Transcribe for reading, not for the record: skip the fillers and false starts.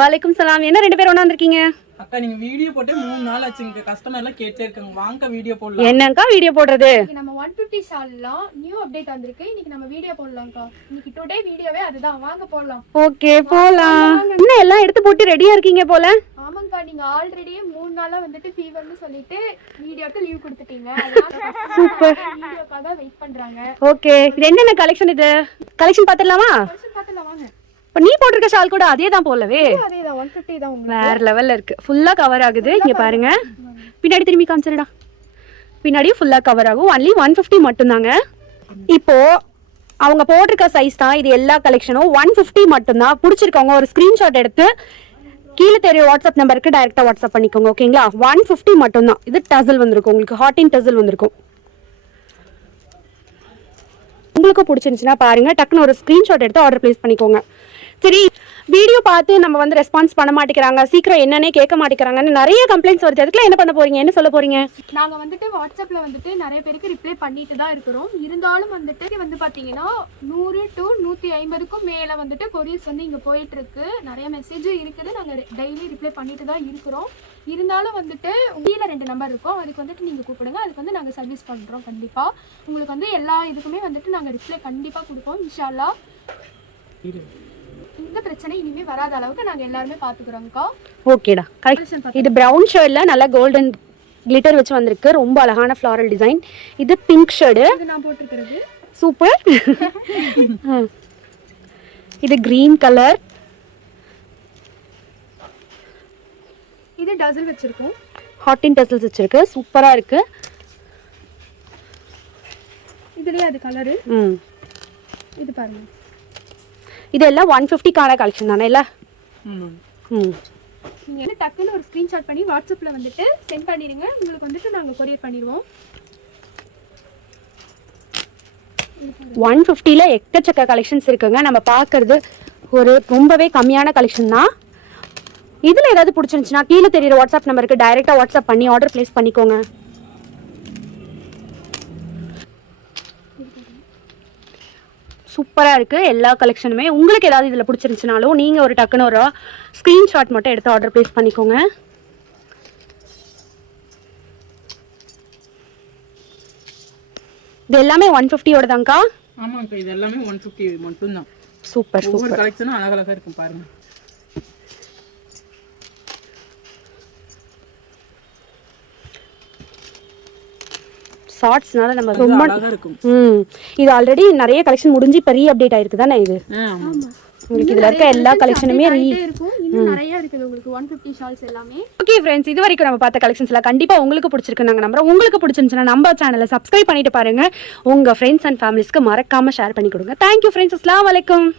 வலைக்கும் சலாம். என்ன ரெண்டு பேரும் ஒண்ணா வந்திருக்கீங்க? அக்கா நீங்க வீடியோ போட்டு 3 நாள் ஆச்சுங்க. கஸ்டமர் எல்லாம் கேட்டே இருக்காங்க, வாங்க வீடியோ போடலாம். என்னங்கா வீடியோ போடுறது? நம்ம 150 ஷால்லாம் நியூ அப்டேட் வந்திருக்கு. இன்னைக்கு நம்ம வீடியோ போடலாம்க்கா. இன்னைக்கு டுடே வீடியோவே அதுதான், வாங்க போடலாம். ஓகே போலாம். என்ன எல்லாம் எடுத்து போட்டு ரெடியா இருக்கீங்க போல? ஆமாங்கக்கா, நீங்க ஆல்ரெடி 3 நாளா வந்துட்டு ஃபீவர்னு சொல்லிட்டு வீடியோக்கு லீவ் கொடுத்துட்டீங்க. சூப்பர். வீடியோக்காக வெயிட் பண்றாங்க. ஓகே, இது என்னென்ன கலெக்ஷன்? இது கலெக்ஷன் பாத்துடலாமா? பார்த்தலாம் வாங்க. இப்ப நீ போட்டிருக்க ஷால் கூட அதே தான் போலவே. அதேதான் 150 தான் உங்களுக்கு. வேற லெவல்ல இருக்கு. ஃபுல்லா கவர் ஆகுது. இங்க பாருங்க, பின்னாடி திரும்பி காமிச்சிருடா. பின்னாடியும் ஃபுல்லா கவர் ஆகும். ஒன்லி 150 மட்டும் தாங்க. இப்போ அவங்க போட்டிருக்க சைஸ் தான் இது. எல்லா கலெக்ஷனும் 150 மட்டும் தான். பிடிச்சிருக்கவங்க ஒரு ஸ்கிரீன்ஷாட் எடுத்து கீழே தெரிய வாட்ஸ்அப் நம்பருக்கு டைரக்டா வாட்ஸ்அப் பண்ணிக்கோங்க. ஓகேங்களா? 150 மட்டும் தான். இது டசல் வந்திருக்கும் உங்களுக்கு, ஹாட்டின் டசல் வந்திருக்கும். உங்களுக்கு பிடிச்சிருந்துச்சுன்னா பாருங்க, டக்குன்னு ஒரு ஸ்கிரீன்ஷாட் எடுத்து ஆர்டர் பிளேஸ் பண்ணிக்கோங்க. சரி, வீடியோ பார்த்து நம்ம வந்து ரெஸ்பான்ஸ் பண்ண மாட்டேங்கிறாங்க, சீக்கிரம் என்னன்னே கேட்க மாட்டேங்கிறாங்கன்னு நிறைய கம்ப்ளைண்ட்ஸ் வருது. அதுக்குலாம் என்ன பண்ண போறீங்க? என்ன சொல்ல போறீங்க? நாங்க வந்துட்டு வாட்ஸ்அப்ல வந்துட்டு நிறைய பேருக்கு ரிப்ளை பண்ணிட்டு தான் இருக்கிறோம். இருந்தாலும் வந்துட்டு வந்து பாத்தீங்கன்னா 100 to 150க்கும் மேல வந்துட்டு கொரியர்ஸ் வந்து இங்க போயிட்டு இருக்கு. நிறைய மெசேஜும் இருக்குது. நாங்க டெய்லி ரிப்ளை பண்ணிட்டு தான் இருக்கிறோம். இருந்தாலும் வந்துட்டு கீழே 2 நம்பர் இருக்கும், அதுக்கு வந்துட்டு நீங்க கூப்பிடுங்க. அதுக்கு வந்து நாங்க சர்வீஸ் பண்றோம். கண்டிப்பா உங்களுக்கு வந்து எல்லா இதுக்குமே வந்துட்டு நாங்க ரிப்ளை கண்டிப்பா கொடுப்போம் இன்ஷால்லா. இந்த பிரச்சனை இனிமே வராத அளவுக்கு நாங்க எல்லாரும் பாத்துக்கிறோம்க்கா. ஓகேடா. இது பிரவுன் ஷர்ட்ல நல்ல கோல்டன் கிளிட்டர் வச்சு வந்திருக்கு. ரொம்ப அழகான ஃப்ளாரல் டிசைன். இது பிங்க் ஷர்ட். இது நான் போட்டுக்கிறது. சூப்பர். இது கிரீன் கலர். இது டசல் வச்சிருக்கோம். ஹாட்டின் டசல்ஸ் வச்சிருக்கு. சூப்பரா இருக்கு. இதுலயே அது கலர். இது பாருங்க. இதெல்லாம் 150 கான கலெக்ஷன் தானே இல்ல? நீங்க என்ன டக்குன்னு ஒரு ஸ்கிரீன்ஷாட் பண்ணி வாட்ஸ்அப்ல வந்துட்டு சென்ட் பண்ணிடுங்க. உங்களுக்கு வந்துட்டு நாங்க கொரியர் பண்ணிடுவோம். 150ல எக்கச்சக்க கலெக்ஷன்ஸ் இருக்குங்க. நம்ம பார்க்கறது ஒரு ரொம்பவே கம்மியான கலெக்ஷன் தான். இதுல ஏதாவது பிடிச்சிருந்துச்சுன்னா கீழே தெரியுற வாட்ஸ்அப் நம்பருக்கு டைரக்டா வாட்ஸ்அப் பண்ணி ஆர்டர் பிளேஸ் பண்ணிக்கோங்க. சூப்பராக இருக்குது எல்லா கலெக்ஷனுமே. உங்களுக்கு ஏதாவது இதில் பிடிச்சிருந்துச்சுனாலும் நீங்கள் ஒரு டக்குன்னு ஒரு ஸ்க்ரீன்ஷாட் மட்டும் எடுத்து ஆர்டர் ப்ளேஸ் பண்ணிக்கோங்க. இது எல்லாமே 150யோட தான்க்கா? ஆமாக்கா, இது எல்லாமே 150 மட்டும் தான். Super super. ஒவ்வொரு கலெக்ஷனும் அழகழகா இருக்கும் பாருங்க. ஷார்ட்ஸ்னால நம்ம ரொம்ப அழகா இருக்கும். இது ஆல்ரெடி நிறைய கலெக்ஷன் முடிஞ்சு இப்போ ரீ அப்டேட் ஆயிருக்கு தானே இது? உங்களுக்கு இதுல இருக்க எல்லா கலெக்ஷனுமே இருக்கும். இன்னும் நிறைய இருக்குது உங்களுக்கு 150 ஷால்ஸ் எல்லாமே. ஓகே ஃப்ரெண்ட்ஸ், இது வரைக்கும் நம்ம பார்த்த கலெக்ஷன்ஸ்ல கண்டிப்பா உங்களுக்கு பிடிச்சிருக்கு நாங்க நம்புறோம். உங்களுக்கு பிடிச்சிருந்துச்சுன்னா நம்ம சேனலை சப்ஸ்கிரைப் பண்ணிட்டு பாருங்க. உங்க ஃப்ரெண்ட்ஸ் அண்ட் ஃபேமிலிஸ்க்கு மறக்காம ஷேர் பண்ணி கொடுங்க. Thank you friends. அஸ்ஸலாமு அலைக்கும்.